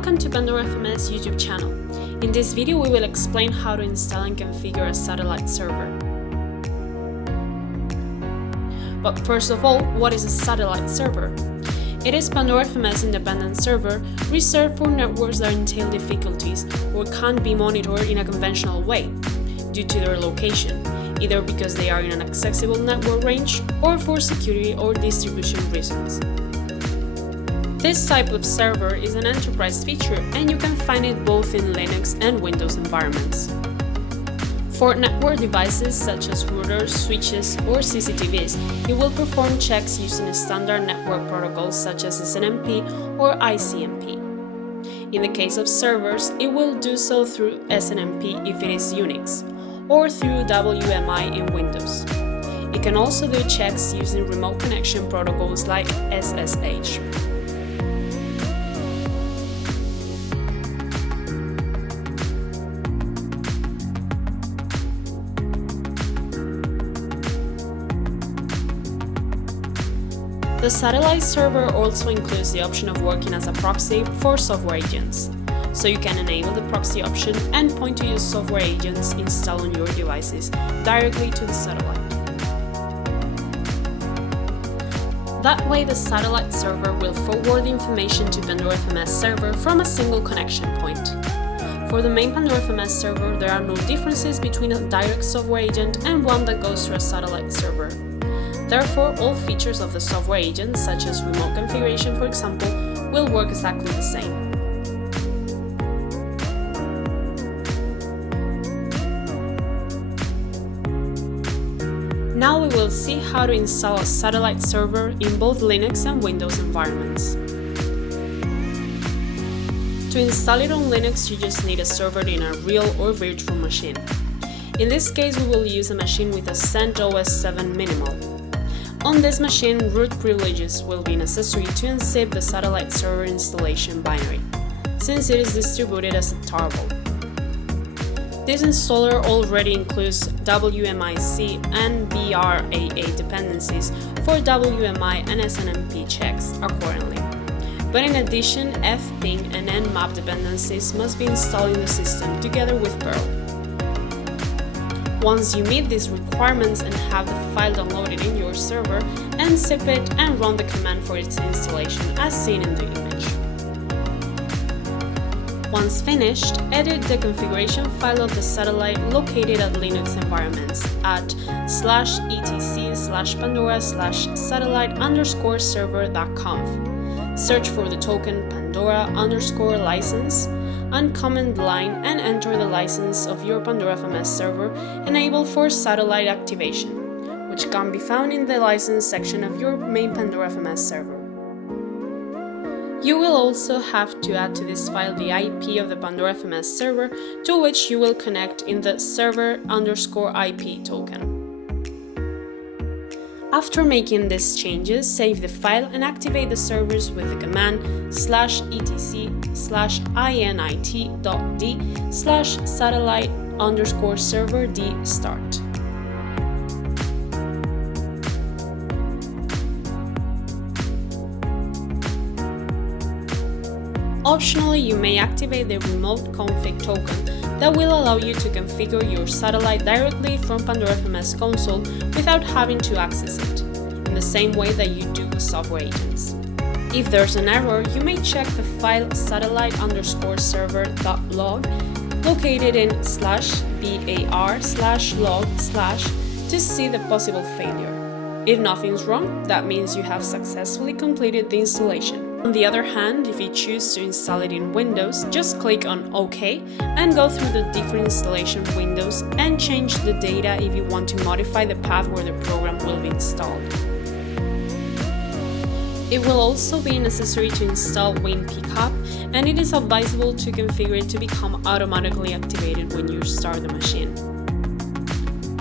Welcome to Pandora FMS YouTube channel. In this video we will explain how to install and configure a satellite server. But first of all, what is a satellite server? It is Pandora FMS independent server reserved for networks that entail difficulties or can't be monitored in a conventional way due to their location, either because they are in an accessible network range or for security or distribution reasons. This type of server is an enterprise feature and you can find it both in Linux and Windows environments. For network devices such as routers, switches, or CCTVs, it will perform checks using standard network protocols such as SNMP or ICMP. In the case of servers, it will do so through SNMP if it is Unix, or through WMI in Windows. It can also do checks using remote connection protocols like SSH. The satellite server also includes the option of working as a proxy for software agents, so you can enable the proxy option and point to your software agents installed on your devices directly to the satellite. That way the satellite server will forward the information to Pandora FMS server from a single connection point. For the main Pandora FMS server, there are no differences between a direct software agent and one that goes through a satellite server. Therefore, all features of the software agent, such as remote configuration for example, will work exactly the same. Now we will see how to install a satellite server in both Linux and Windows environments. To install it on Linux, you just need a server in a real or virtual machine. In this case, we will use a machine with a CentOS 7 minimal. On this machine, root privileges will be necessary to unzip the satellite server installation binary, since it is distributed as a tarball. This installer already includes WMIC and BRAA dependencies for WMI and SNMP checks accordingly. But in addition, fping and nmap dependencies must be installed in the system together with Perl. Once you meet these requirements and have the file downloaded in your server, unzip it and run the command for its installation as seen in the image. Once finished, edit the configuration file of the satellite located at Linux environments at /etc/pandora/satellite_server.conf. Search for the token Pandora_license, uncomment the line and enter the license of your Pandora FMS server enabled for satellite activation, which can be found in the license section of your main Pandora FMS server. You will also have to add to this file the IP of the Pandora FMS server to which you will connect in the server_IP token. After making these changes, save the file and activate the servers with the command /etc/init.d/satellite_server_d start. Optionally, you may activate the remote config token that will allow you to configure your satellite directly from Pandora FMS console without having to access it, in the same way that you do with software agents. If there's an error, you may check the file satellite_server.log located in /var/log/ to see the possible failure. If nothing's wrong, that means you have successfully completed the installation. On the other hand, if you choose to install it in Windows, just click on OK and go through the different installation windows and change the data if you want to modify the path where the program will be installed. It will also be necessary to install WinPickup, and it is advisable to configure it to become automatically activated when you start the machine.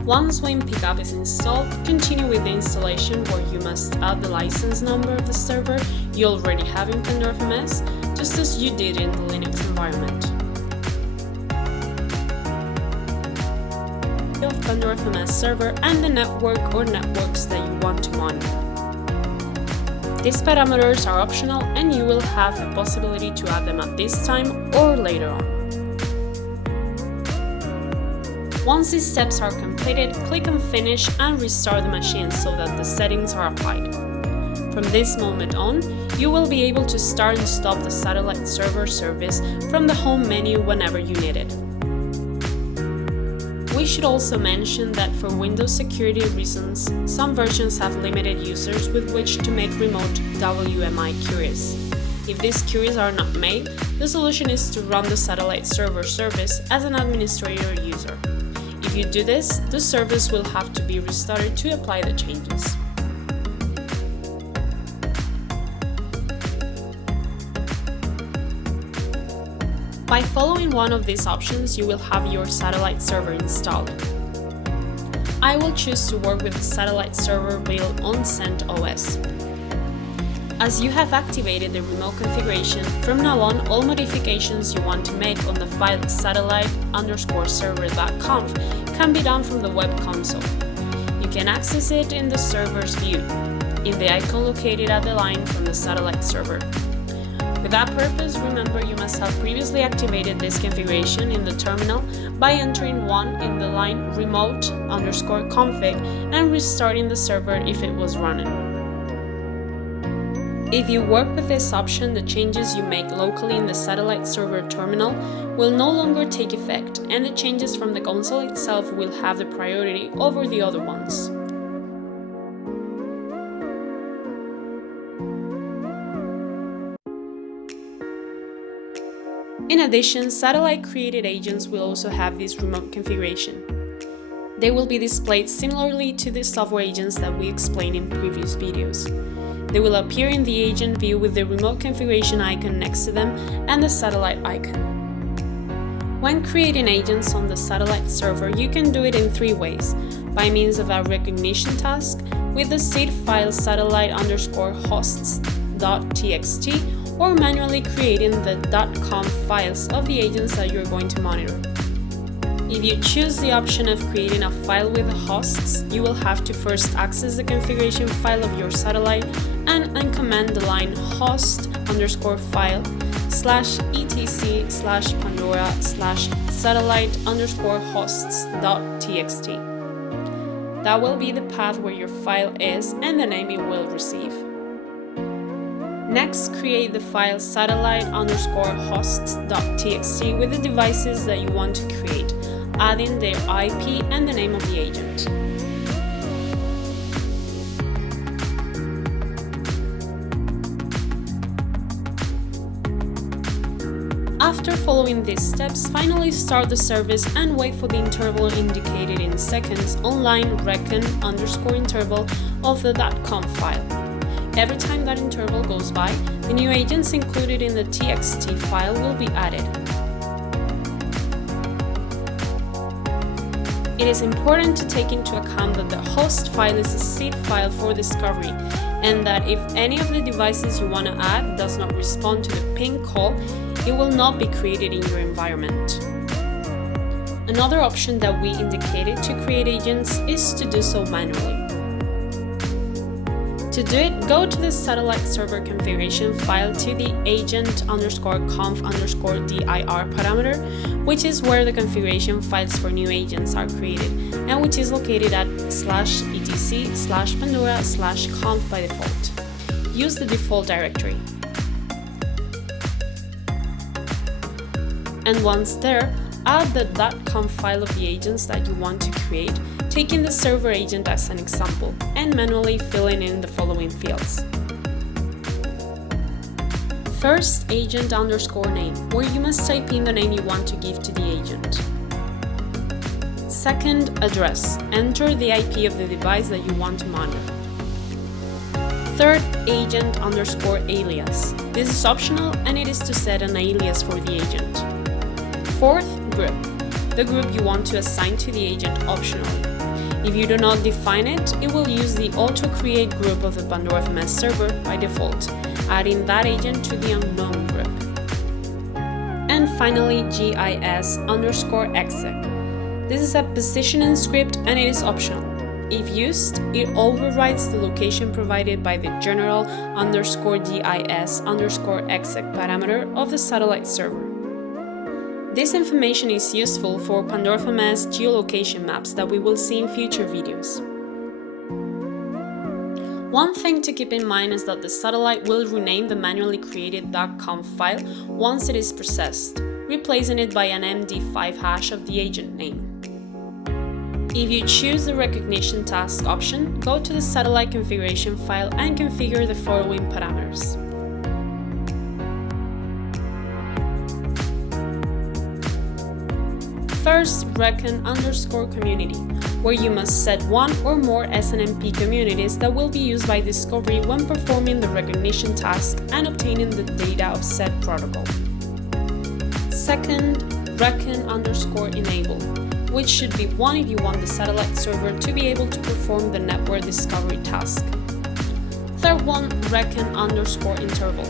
Once WinPickup is installed, continue with the installation where you must add the license number of the server you already have in Pandora FMS, just as you did in the Linux environment. Of Pandora FMS server and the network or networks that you want to monitor. These parameters are optional and you will have the possibility to add them at this time or later on. Once these steps are completed, click on Finish and restart the machine so that the settings are applied. From this moment on, you will be able to start and stop the satellite server service from the home menu whenever you need it. We should also mention that for Windows security reasons, some versions have limited users with which to make remote WMI queries. If these queries are not made, the solution is to run the satellite server service as an administrator user. If you do this, the service will have to be restarted to apply the changes. By following one of these options, you will have your satellite server installed. I will choose to work with the satellite server built on CentOS. As you have activated the remote configuration, from now on all modifications you want to make on the file satellite_server.conf can be done from the web console. You can access it in the server's view, in the icon located at the line from the satellite server. For that purpose, remember you must have previously activated this configuration in the terminal by entering 1 in the line remote_config and restarting the server if it was running. If you work with this option, the changes you make locally in the satellite server terminal will no longer take effect, and the changes from the console itself will have the priority over the other ones. In addition, satellite-created agents will also have this remote configuration. They will be displayed similarly to the software agents that we explained in previous videos. They will appear in the agent view with the remote configuration icon next to them and the satellite icon. When creating agents on the satellite server, you can do it in 3 ways: by means of a recognition task with the seed file satellite_hosts.txt, or manually creating the .conf files of the agents that you're going to monitor. If you choose the option of creating a file with the hosts, you will have to first access the configuration file of your satellite and uncomment the line host_file/etc/pandora/satellite_hosts.txt. That will be the path where your file is and the name it will receive. Next, create the file satellite_hosts.txt with the devices that you want to create, adding their IP and the name of the agent. After following these steps, finally start the service and wait for the interval indicated in seconds on line Recon_interval of the .conf file. Every time that interval goes by, the new agents included in the txt file will be added. It is important to take into account that the host file is a seed file for discovery, and that if any of the devices you want to add does not respond to the ping call, it will not be created in your environment. Another option that we indicated to create agents is to do so manually. To do it, go to the satellite server configuration file to the agent_conf_dir parameter, which is where the configuration files for new agents are created, and which is located at /etc/pandora/conf by default. Use the default directory. And once there, add the .conf file of the agents that you want to create, taking the server agent as an example, and manually filling in the following fields. First, agent_name, where you must type in the name you want to give to the agent. Second, address. Enter the IP of the device that you want to monitor. Third, agent_alias. This is optional and it is to set an alias for the agent. Fourth, group. The group you want to assign to the agent optionally. If you do not define it, it will use the auto-create group of the Pandora FMS server by default, adding that agent to the unknown group. And finally, GIS_exec. This is a positioning script and it is optional. If used, it overrides the location provided by the general_dis_exec parameter of the satellite server. This information is useful for Pandora FMS geolocation maps that we will see in future videos. One thing to keep in mind is that the satellite will rename the manually created .conf file once it is processed, replacing it by an MD5 hash of the agent name. If you choose the recognition task option, go to the satellite configuration file and configure the following parameters. First, Recon_community, where you must set one or more SNMP communities that will be used by Discovery when performing the recognition task and obtaining the data of said protocol. Second, Recon_enable, which should be one if you want the satellite server to be able to perform the network discovery task. Third one, Recon_interval,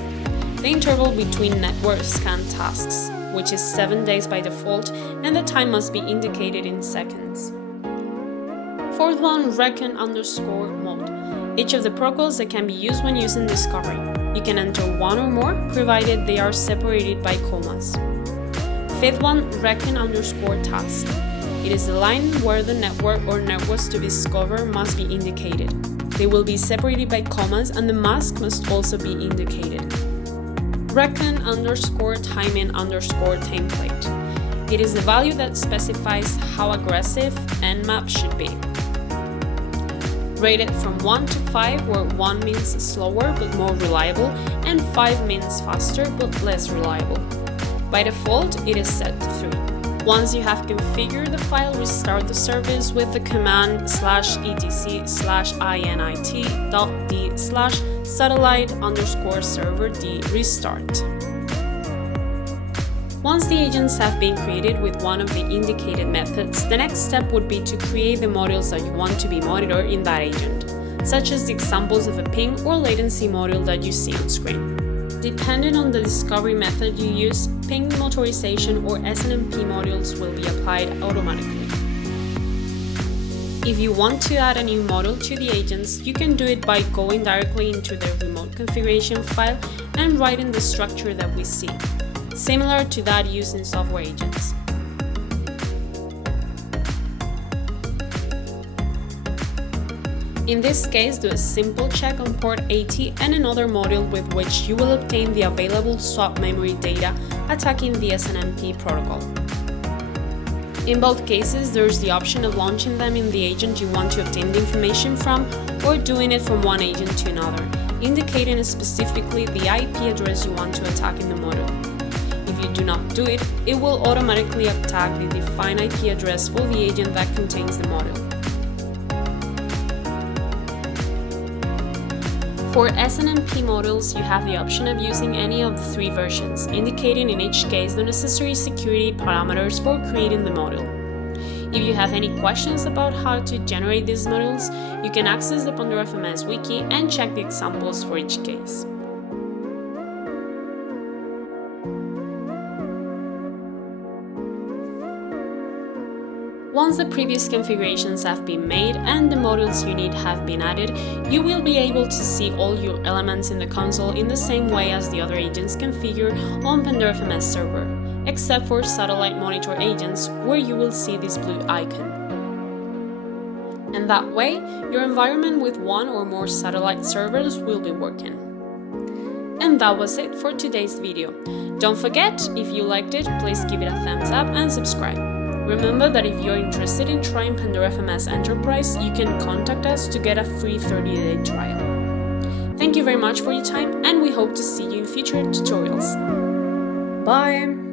the interval between network scan tasks, which is 7 days by default, and the time must be indicated in seconds. Fourth one, Recon_mode, each of the protocols that can be used when using Discovery. You can enter one or more, provided they are separated by commas. Fifth one, Recon_task. It is the line where the network or networks to discover must be indicated. They will be separated by commas and the mask must also be indicated. Recon_timing_template. It is the value that specifies how aggressive Nmap should be. Rated from 1 to 5, where 1 means slower but more reliable and 5 means faster but less reliable. By default, it is set to 3. Once you have configured the file, restart the service with the command /etc/init.d/satellite_server_d restart. Once the agents have been created with one of the indicated methods, the next step would be to create the modules that you want to be monitored in that agent, such as the examples of a ping or latency module that you see on screen. Depending on the discovery method you use, ping, motorization, or SNMP modules will be applied automatically. If you want to add a new module to the agents, you can do it by going directly into the remote configuration file and writing the structure that we see, similar to that used in software agents. In this case, do a simple check on port 80 and another module with which you will obtain the available swap memory data attacking the SNMP protocol. In both cases, there is the option of launching them in the agent you want to obtain the information from, or doing it from one agent to another, indicating specifically the IP address you want to attack in the module. If you do not do it, it will automatically attack the defined IP address for the agent that contains the module. For SNMP modules, you have the option of using any of the 3 versions, indicating in each case the necessary security parameters for creating the module. If you have any questions about how to generate these modules, you can access the Pandora FMS wiki and check the examples for each case. Once the previous configurations have been made and the modules you need have been added, you will be able to see all your elements in the console in the same way as the other agents configured on Pandora FMS server, except for satellite monitor agents, where you will see this blue icon. And that way, your environment with one or more satellite servers will be working. And that was it for today's video. Don't forget, if you liked it, please give it a thumbs up and subscribe. Remember that if you're interested in trying Pandora FMS Enterprise, you can contact us to get a free 30-day trial. Thank you very much for your time, and we hope to see you in future tutorials. Bye!